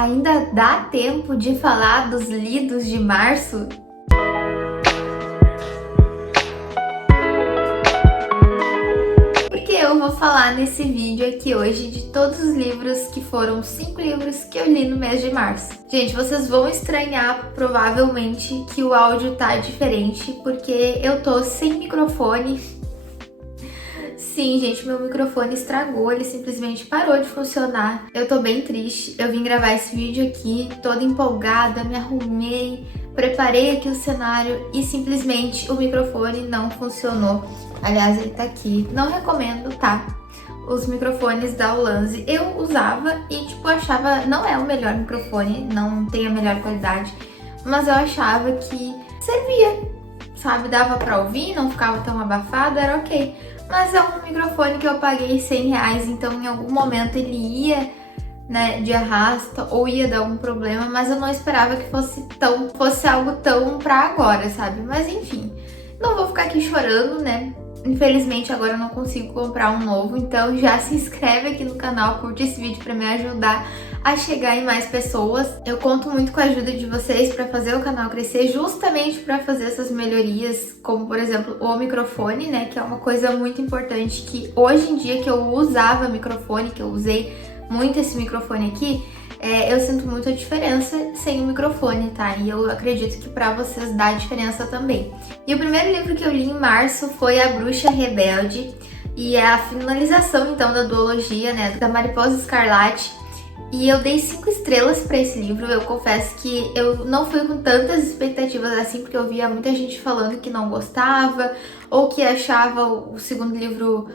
Ainda dá tempo de falar dos lidos de março? Porque eu vou falar nesse vídeo aqui hoje de todos os livros que foram 5 livros que eu li no mês de março. Gente, vocês vão estranhar provavelmente que o áudio tá diferente porque eu tô sem microfone. Sim, gente, meu microfone estragou, ele simplesmente parou de funcionar. Eu tô bem triste, eu vim gravar esse vídeo aqui toda empolgada, me arrumei, preparei aqui o cenário e simplesmente o microfone não funcionou. Aliás, ele tá aqui. Não recomendo, tá? Os microfones da Ulanzi eu usava e, tipo, achava... Não é o melhor microfone, não tem a melhor qualidade, mas eu achava que servia, sabe? Dava pra ouvir, não ficava tão abafado, era ok. Mas é um microfone que eu paguei R$100, então em algum momento ele ia, né, de arrasta ou ia dar algum problema, mas eu não esperava que fosse algo tão pra agora, sabe? Mas enfim, não vou ficar aqui chorando, né? Infelizmente agora eu não consigo comprar um novo, então já se inscreve aqui no canal, curte esse vídeo pra me ajudar a chegar em mais pessoas. Eu conto muito com a ajuda de vocês para fazer o canal crescer, justamente para fazer essas melhorias, como por exemplo o microfone, né, que é uma coisa muito importante que hoje em dia que eu usava microfone, que eu usei muito esse microfone aqui, eu sinto muito a diferença sem o microfone, tá? E eu acredito que pra vocês dá diferença também. E o primeiro livro que eu li em março foi A Bruxa Rebelde, e é a finalização então da duologia, né, da Mariposa Escarlate. E eu dei 5 estrelas pra esse livro. Eu confesso que eu não fui com tantas expectativas assim, porque eu via muita gente falando que não gostava ou que achava o segundo livro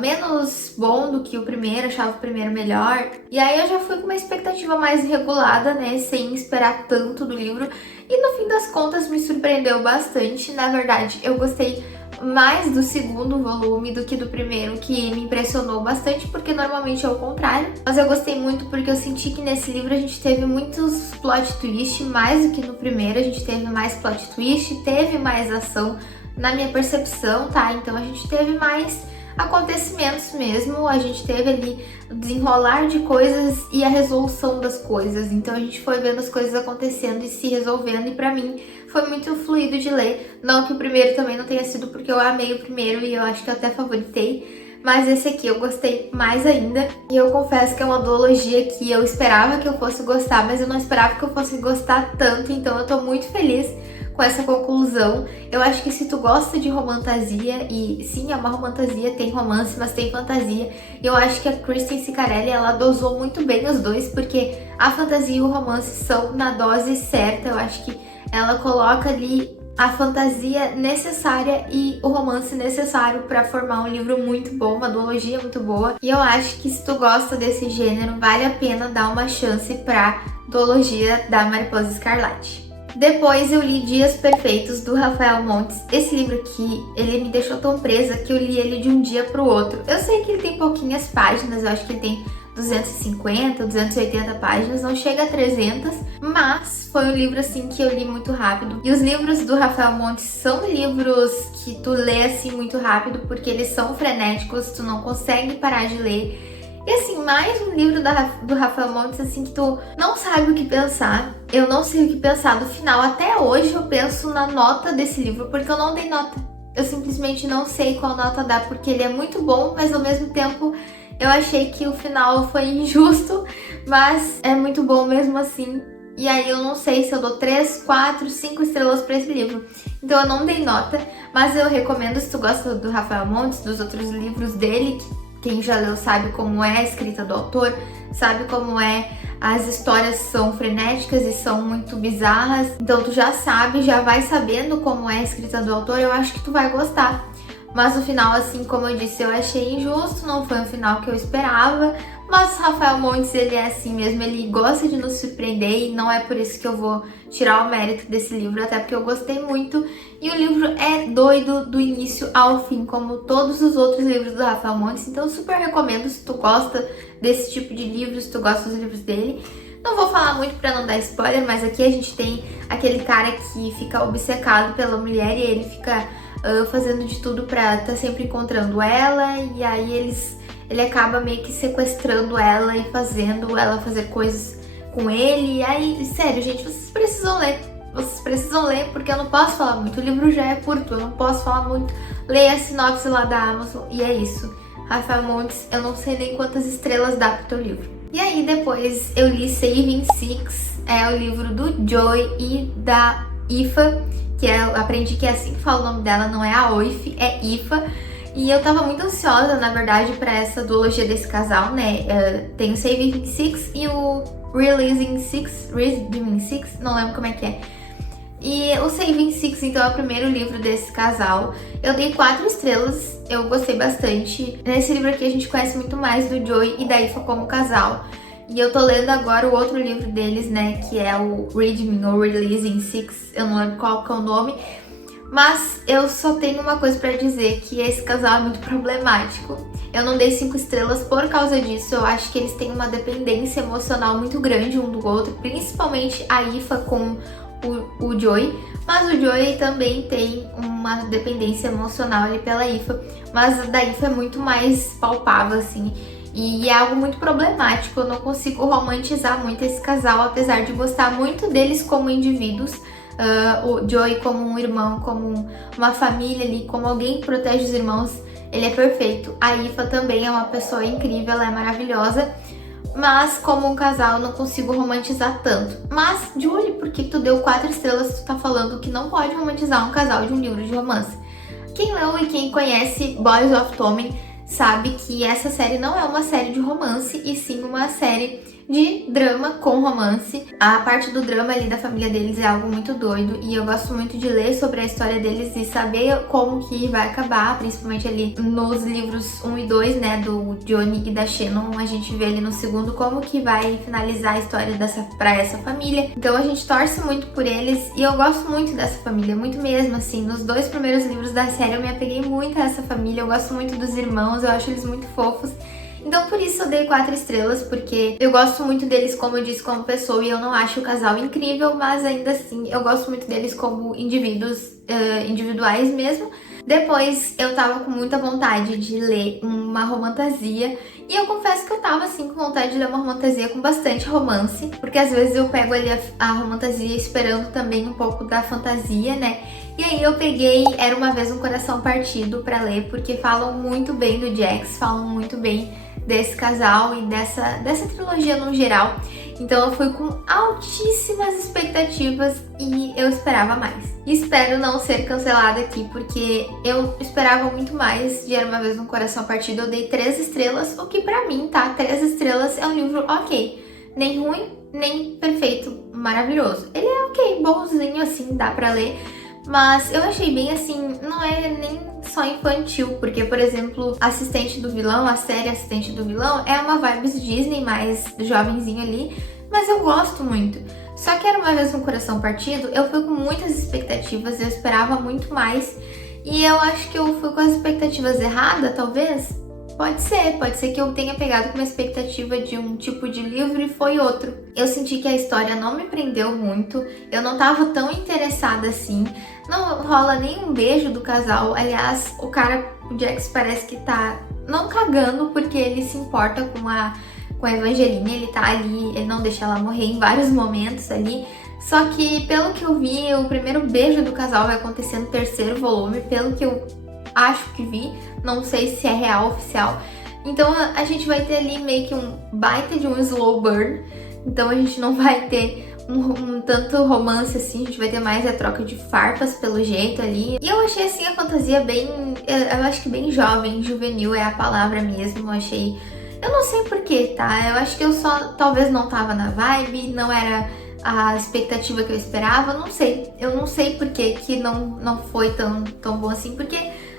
menos bom do que o primeiro, achava o primeiro melhor. E aí eu já fui com uma expectativa mais regulada, né, sem esperar tanto do livro. E no fim das contas me surpreendeu bastante. Na verdade, eu gostei mais do segundo volume do que do primeiro, que me impressionou bastante, porque normalmente é o contrário. Mas eu gostei muito porque eu senti que nesse livro a gente teve muitos plot twist, mais do que no primeiro. A gente teve mais plot twist, teve mais ação na minha percepção, tá? Então a gente teve mais acontecimentos mesmo, a gente teve ali o desenrolar de coisas e a resolução das coisas, então a gente foi vendo as coisas acontecendo e se resolvendo, e pra mim foi muito fluido de ler. Não que o primeiro também não tenha sido, porque eu amei o primeiro e eu acho que eu até favoritei, mas esse aqui eu gostei mais ainda. E eu confesso que é uma duologia que eu esperava que eu fosse gostar, mas eu não esperava que eu fosse gostar tanto, então eu tô muito feliz com essa conclusão. Eu acho que se tu gosta de romantasia, e sim, é uma romantasia, tem romance, mas tem fantasia, eu acho que a Kristen Schicarelli, ela dosou muito bem os dois, porque a fantasia e o romance são na dose certa. Eu acho que ela coloca ali a fantasia necessária e o romance necessário para formar um livro muito bom, uma duologia muito boa. E eu acho que se tu gosta desse gênero, vale a pena dar uma chance pra duologia da Mariposa Escarlate. Depois eu li Dias Perfeitos, do Rafael Montes. Esse livro aqui, ele me deixou tão presa que eu li ele de um dia pro outro. Eu sei que ele tem pouquinhas páginas, eu acho que ele tem 250, 280 páginas, não chega a 300, mas foi um livro assim que eu li muito rápido. E os livros do Rafael Montes são livros que tu lê assim muito rápido, porque eles são frenéticos, tu não consegue parar de ler. E assim, mais um livro do Rafael Montes assim que tu não sabe o que pensar. Eu não sei o que pensar do final. Até hoje eu penso na nota desse livro, porque eu não dei nota. Eu simplesmente não sei qual nota dar, porque ele é muito bom, mas ao mesmo tempo eu achei que o final foi injusto, mas é muito bom mesmo assim. E aí eu não sei se eu dou 3, 4, 5 estrelas pra esse livro. Então eu não dei nota, mas eu recomendo, se tu gosta do Rafael Montes, dos outros livros dele, quem já leu sabe como é a escrita do autor, sabe como é, as histórias são frenéticas e são muito bizarras. Então tu já sabe, já vai sabendo como é a escrita do autor, eu acho que tu vai gostar. Mas o final, assim, como eu disse, eu achei injusto, não foi um final que eu esperava. Mas o Rafael Montes, ele é assim mesmo, ele gosta de nos surpreender e não é por isso que eu vou tirar o mérito desse livro, até porque eu gostei muito. E o livro é doido do início ao fim, como todos os outros livros do Rafael Montes, então eu super recomendo se tu gosta desse tipo de livro, se tu gosta dos livros dele. Não vou falar muito pra não dar spoiler, mas aqui a gente tem aquele cara que fica obcecado pela mulher e ele fica fazendo de tudo pra tá sempre encontrando ela, e aí ele acaba meio que sequestrando ela e fazendo ela fazer coisas com ele. E aí, sério, gente, vocês precisam ler. Vocês precisam ler, porque eu não posso falar muito. O livro já é curto, eu não posso falar muito. Leia a sinopse lá da Amazon e é isso. Rafael Montes, eu não sei nem quantas estrelas dá pro teu livro. E aí depois eu li Saving Six, é o livro do Joey e da Ifa, que eu aprendi que é assim que fala o nome dela, não é a Oif, é Ifa. E eu tava muito ansiosa, na verdade, pra essa duologia desse casal, né? Tem o Saving Six e o Redeeming Six, não lembro como é que é. E o Saving Six, então, é o primeiro livro desse casal. Eu dei 4 estrelas, eu gostei bastante. Nesse livro aqui a gente conhece muito mais do Joey e da Ifa como casal. E eu tô lendo agora o outro livro deles, né, que é o Redeeming ou Releasing Six, eu não lembro qual que é o nome. Mas eu só tenho uma coisa pra dizer, que esse casal é muito problemático. Eu não dei 5 estrelas por causa disso, eu acho que eles têm uma dependência emocional muito grande um do outro, principalmente a Ifa com o Joey, mas o Joey também tem uma dependência emocional ali pela Ifa, mas a da Ifa é muito mais palpável, assim, e é algo muito problemático. Eu não consigo romantizar muito esse casal, apesar de gostar muito deles como indivíduos. O Joey como um irmão, como uma família ali, como alguém que protege os irmãos, ele é perfeito. A Ifa também é uma pessoa incrível, ela é maravilhosa. Mas como um casal eu não consigo romantizar tanto. Mas, Julie, por que tu deu 4 estrelas? Tu tá falando que não pode romantizar um casal de um livro de romance. Quem leu e quem conhece Boys of Tommen sabe que essa série não é uma série de romance, e sim uma série de drama com romance. A parte do drama ali da família deles é algo muito doido, e eu gosto muito de ler sobre a história deles e saber como que vai acabar, principalmente ali nos livros 1 e 2, né, do Johnny e da Shannon. A gente vê ali no segundo como que vai finalizar a história pra essa família. Então a gente torce muito por eles, e eu gosto muito dessa família, muito mesmo, assim. Nos 2 primeiros livros da série eu me apeguei muito a essa família, eu gosto muito dos irmãos, eu acho eles muito fofos. Então por isso eu dei 4 estrelas, porque eu gosto muito deles, como eu disse, como pessoa, e eu não acho o casal incrível, mas ainda assim eu gosto muito deles como indivíduos individuais mesmo. Depois eu tava com muita vontade de ler uma romantasia, e eu confesso que eu tava assim com vontade de ler uma romantasia com bastante romance, porque às vezes eu pego ali a romantasia esperando também um pouco da fantasia, né? E aí eu peguei Era Uma Vez um Coração Partido pra ler, porque falam muito bem do Jax, falam muito bem desse casal e dessa trilogia no geral. Então eu fui com altíssimas expectativas e eu esperava mais. Espero não ser cancelada aqui, porque eu esperava muito mais de Era Uma Vez um Coração Partido. Eu dei 3 estrelas, o que pra mim, tá? 3 estrelas é um livro ok. Nem ruim, nem perfeito, maravilhoso. Ele é ok, bonzinho assim, dá pra ler. Mas eu achei bem assim, não é nem só infantil, porque, por exemplo, Assistente do Vilão, a série Assistente do Vilão, é uma vibes Disney, mais jovenzinho ali, mas eu gosto muito. Só que Era Uma Vez um Coração Partido, eu fui com muitas expectativas, eu esperava muito mais, e eu acho que eu fui com as expectativas erradas, talvez. Pode ser que eu tenha pegado com uma expectativa de um tipo de livro e foi outro. Eu senti que a história não me prendeu muito, eu não tava tão interessada assim, não rola nenhum beijo do casal. Aliás, o Jax parece que tá não cagando, porque ele se importa com a Evangeline, ele tá ali, ele não deixa ela morrer em vários momentos ali. Só que, pelo que eu vi, o primeiro beijo do casal vai acontecer no 3º volume, pelo que eu acho que vi, não sei se é real, oficial. Então a gente vai ter ali meio que um baita de um slow burn, então a gente não vai ter um tanto romance assim, a gente vai ter mais a troca de farpas pelo jeito ali. E eu achei assim a fantasia bem, eu acho que bem jovem, juvenil é a palavra mesmo, eu não sei porquê, tá? Eu acho que eu só talvez não tava na vibe, não era a expectativa que eu esperava, não sei. Eu não sei por que não foi tão bom assim, porque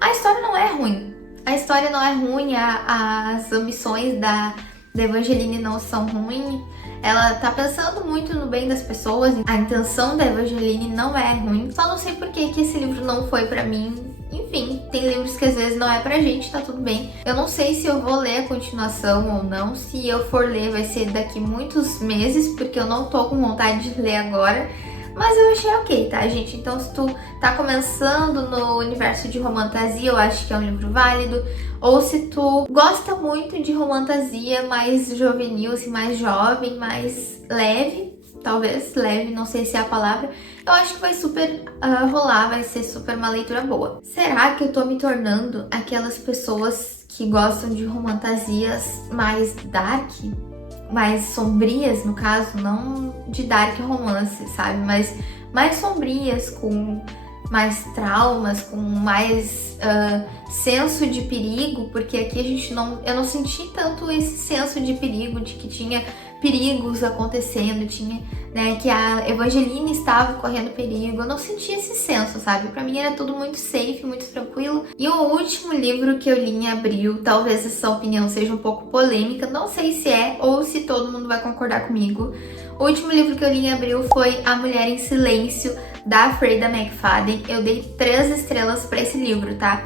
a história não é ruim. A história não é ruim, as ambições da Evangeline não são ruins. Ela tá pensando muito no bem das pessoas, a intenção da Evangeline não é ruim. Só não sei por que esse livro não foi pra mim. Enfim, tem livros que às vezes não é pra gente, tá tudo bem. Eu não sei se eu vou ler a continuação ou não. Se eu for ler, vai ser daqui muitos meses, porque eu não tô com vontade de ler agora. Mas eu achei ok, tá, gente? Então, se tu tá começando no universo de romantasia, eu acho que é um livro válido. Ou se tu gosta muito de romantasia mais juvenil, assim, mais jovem, mais leve, talvez, leve, não sei se é a palavra, eu acho que vai super rolar, vai ser super uma leitura boa. Será que eu tô me tornando aquelas pessoas que gostam de romantasias mais dark? Mais sombrias, no caso, não de dark romance, sabe? Mas mais sombrias, com mais traumas, com mais senso de perigo, porque aqui eu não senti tanto esse senso de perigo, de que tinha perigos acontecendo, tinha, né, que a Evangeline estava correndo perigo. Eu não senti esse senso, sabe? Pra mim era tudo muito safe, muito tranquilo. E o último livro que eu li em abril, talvez essa opinião seja um pouco polêmica, não sei se é ou se todo mundo vai concordar comigo. O último livro que eu li em abril foi A Mulher em Silêncio, da Freida McFadden. Eu dei 3 estrelas pra esse livro, tá?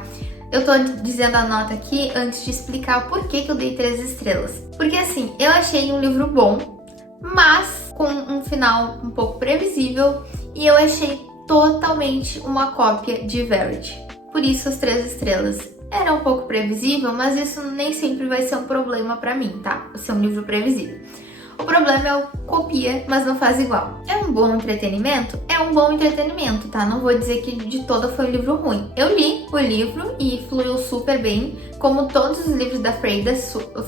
Eu tô dizendo a nota aqui antes de explicar o porquê que eu dei 3 estrelas. Porque assim, eu achei um livro bom, mas com um final um pouco previsível, e eu achei totalmente uma cópia de Verity. Por isso as 3 estrelas. Era um pouco previsível, mas isso nem sempre vai ser um problema pra mim, tá? Vai ser um livro previsível. O problema é o copia, mas não faz igual. É um bom entretenimento? É um bom entretenimento, tá? Não vou dizer que de todo foi um livro ruim. Eu li o livro e fluiu super bem, como todos os livros da Freida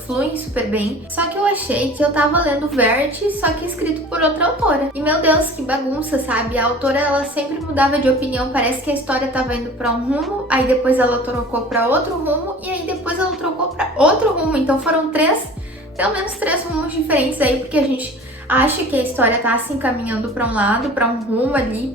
fluem super bem. Só que eu achei que eu tava lendo Verity, só que escrito por outra autora. E meu Deus, que bagunça, sabe? A autora, ela sempre mudava de opinião, parece que a história tava indo pra um rumo, aí depois ela trocou pra outro rumo, e aí depois ela trocou pra outro rumo. Então foram pelo menos 3 rumos diferentes aí, porque a gente acha que a história tá se encaminhando pra um lado, pra um rumo ali,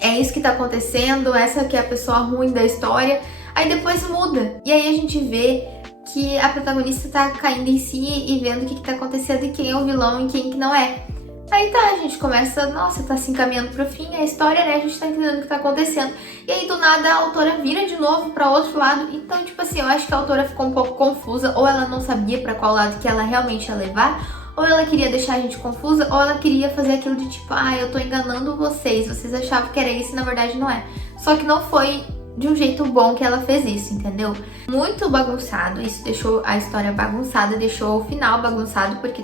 é isso que tá acontecendo, essa que é a pessoa ruim da história, aí depois muda. E aí a gente vê que a protagonista tá caindo em si e vendo o que tá acontecendo e quem é o vilão e quem que não é. Aí tá, a gente começa, nossa, tá se encaminhando pro fim, a história, né, a gente tá entendendo o que tá acontecendo. E aí, do nada, a autora vira de novo pra outro lado. Então, tipo assim, eu acho que a autora ficou um pouco confusa, ou ela não sabia pra qual lado que ela realmente ia levar, ou ela queria deixar a gente confusa, ou ela queria fazer aquilo de tipo, eu tô enganando vocês achavam que era isso e na verdade não é. Só que não foi de um jeito bom que ela fez isso, entendeu? Muito bagunçado, isso deixou a história bagunçada, deixou o final bagunçado, porque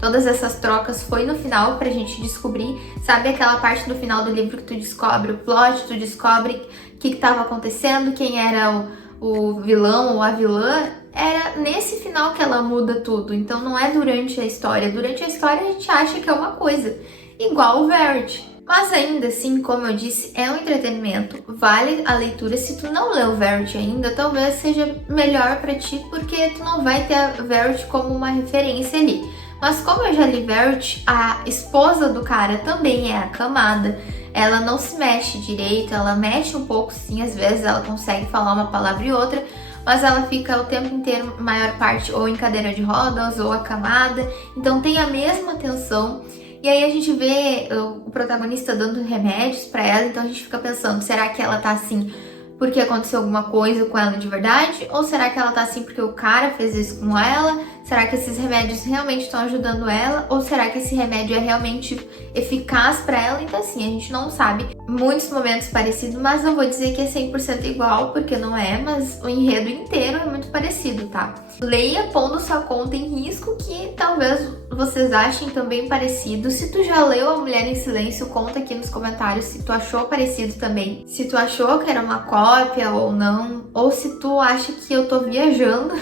todas essas trocas foi no final pra gente descobrir, sabe aquela parte do final do livro que tu descobre o plot, tu descobre o que tava acontecendo, quem era o vilão ou a vilã, era nesse final que ela muda tudo, então não é durante a história. Durante a história a gente acha que é uma coisa, igual o Verity. Mas ainda assim, como eu disse, é um entretenimento, vale a leitura. Se tu não leu Verity ainda, talvez seja melhor pra ti, porque tu não vai ter a Verity como uma referência ali. Mas como eu já li Verity, a esposa do cara também é acamada, ela não se mexe direito, ela mexe um pouco sim, às vezes ela consegue falar uma palavra e outra, mas ela fica o tempo inteiro, maior parte, ou em cadeira de rodas, ou acamada, então tem a mesma tensão. E aí a gente vê o protagonista dando remédios pra ela, então a gente fica pensando, será que ela tá assim porque aconteceu alguma coisa com ela de verdade? Ou será que ela tá assim porque o cara fez isso com ela? Será que esses remédios realmente estão ajudando ela? Ou será que esse remédio é realmente eficaz pra ela? Então assim, a gente não sabe. Muitos momentos parecidos, mas não vou dizer que é 100% igual, porque não é, mas o enredo inteiro é muito parecido, tá? Leia pondo sua conta em risco, que talvez vocês achem também parecido. Se tu já leu A Mulher em Silêncio, conta aqui nos comentários se tu achou parecido também. Se tu achou que era uma cópia ou não, ou se tu acha que eu tô viajando.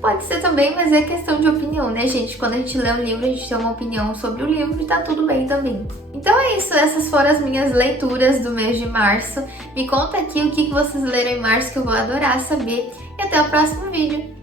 Pode ser também, mas é questão de opinião, né, gente? Quando a gente lê um livro, a gente tem uma opinião sobre o livro e tá tudo bem também. Então é isso, essas foram as minhas leituras do mês de março. Me conta aqui o que vocês leram em março, que eu vou adorar saber. E até o próximo vídeo.